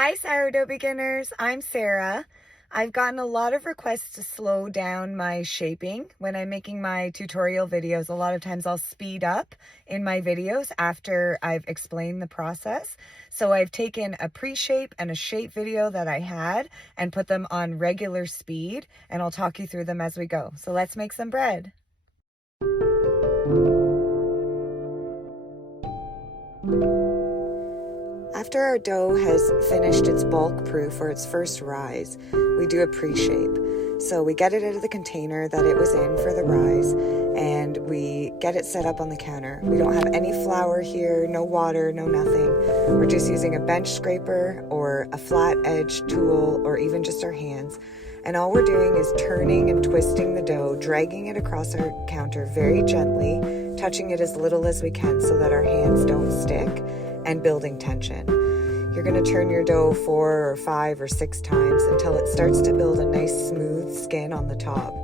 Hi sourdough beginners, I'm Sarah. I've gotten a lot of requests to slow down my shaping when I'm making my tutorial videos. A lot of times I'll speed up in my videos after I've explained the process. So I've taken a pre-shape and a shape video that I had and put them on regular speed, and I'll talk you through them as we go. So let's make some bread. After our dough has finished its bulk proof or its first rise, we do a pre-shape. So we get it out of the container that it was in for the rise, and we get it set up on the counter. We don't have any flour here, no water, no nothing. We're just using a bench scraper or a flat edge tool or even just our hands. And all we're doing is turning and twisting the dough, dragging it across our counter very gently, touching it as little as we can so that our hands don't stick, and building tension. You're going to turn your dough 4 or 5 or 6 times until it starts to build a nice smooth skin on the top.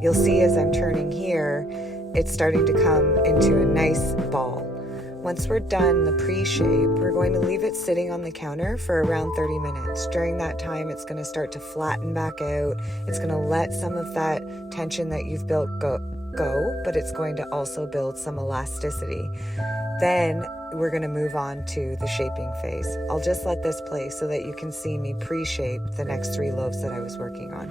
You'll see as I'm turning here, it's starting to come into a nice ball. Once we're done the pre-shape, we're going to leave it sitting on the counter for around 30 minutes. During that time, it's going to start to flatten back out. It's going to let some of that tension that you've built go, but it's going to also build some elasticity. Then we're going to move on to the shaping phase. I'll just let this play so that you can see me pre-shape the next 3 loaves that I was working on.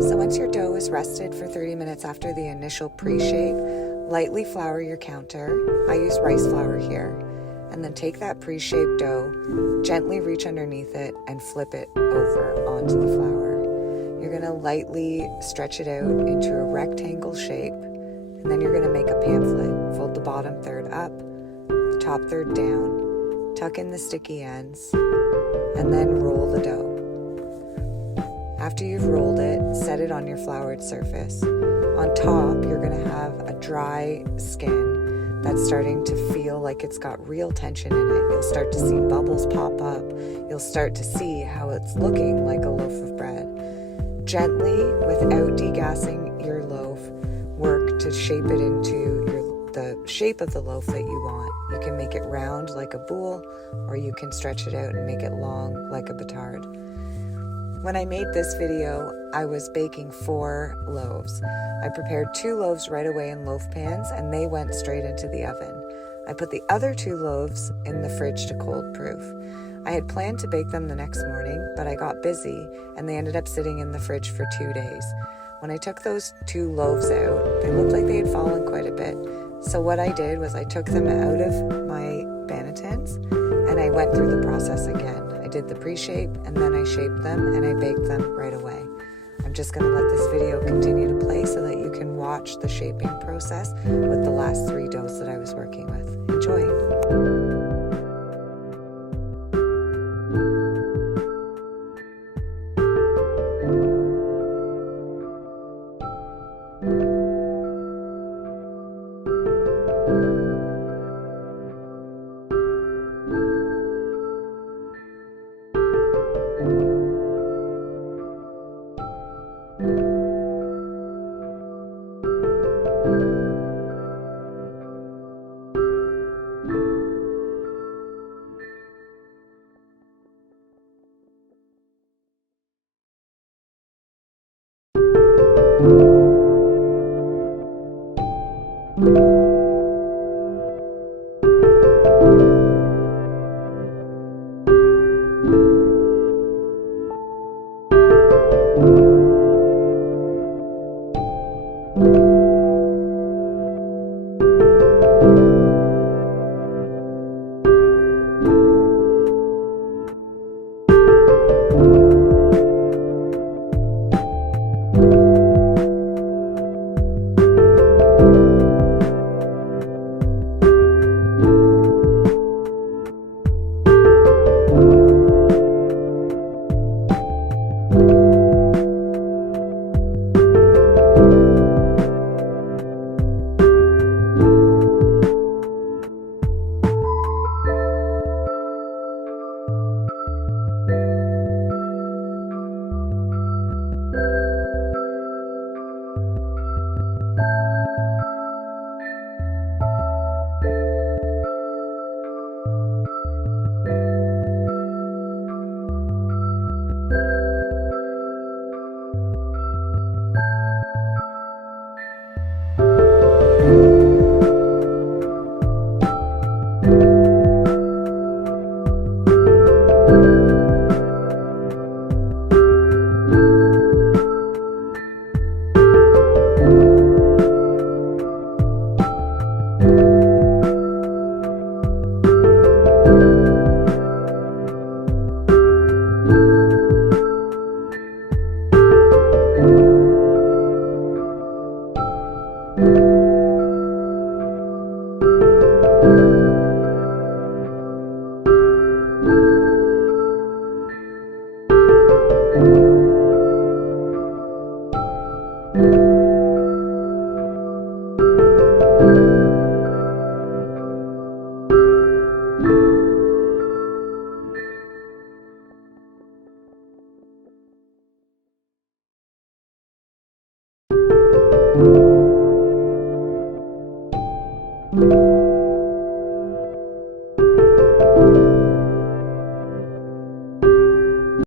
So once your dough is rested for 30 minutes after the initial pre-shape, Lightly flour your counter. I use rice flour here. And then take that pre-shaped dough, gently reach underneath it, and flip it over onto the flour. You're going to lightly stretch it out into a rectangle shape, and then you're going to make a pamphlet. Fold the bottom third up, the top third down, tuck in the sticky ends, and then roll the dough. After you've rolled it, set it on your floured surface. On top, you're going to have a dry skin that's starting to feel like it's got real tension in it. You'll start to see bubbles pop up. You'll start to see how it's looking like a loaf of bread. Gently, without degassing your loaf, work to shape it into the shape of the loaf that you want. You can make it round like a boule, or you can stretch it out and make it long like a petard. When I made this video, I was baking 4 loaves. I prepared 2 loaves right away in loaf pans, and they went straight into the oven. I put the other 2 loaves in the fridge to cold proof. I had planned to bake them the next morning, but I got busy, and they ended up sitting in the fridge for 2 days. When I took those 2 loaves out, they looked like they had fallen quite a bit. So what I did was I took them out of my bannetons, and I went through the process again. I did the pre-shape, and then I shaped them, and I baked them right away. I'm just going to let this video continue to play so that you can watch the shaping process with the last 3 doughs that I was working with. Enjoy! you.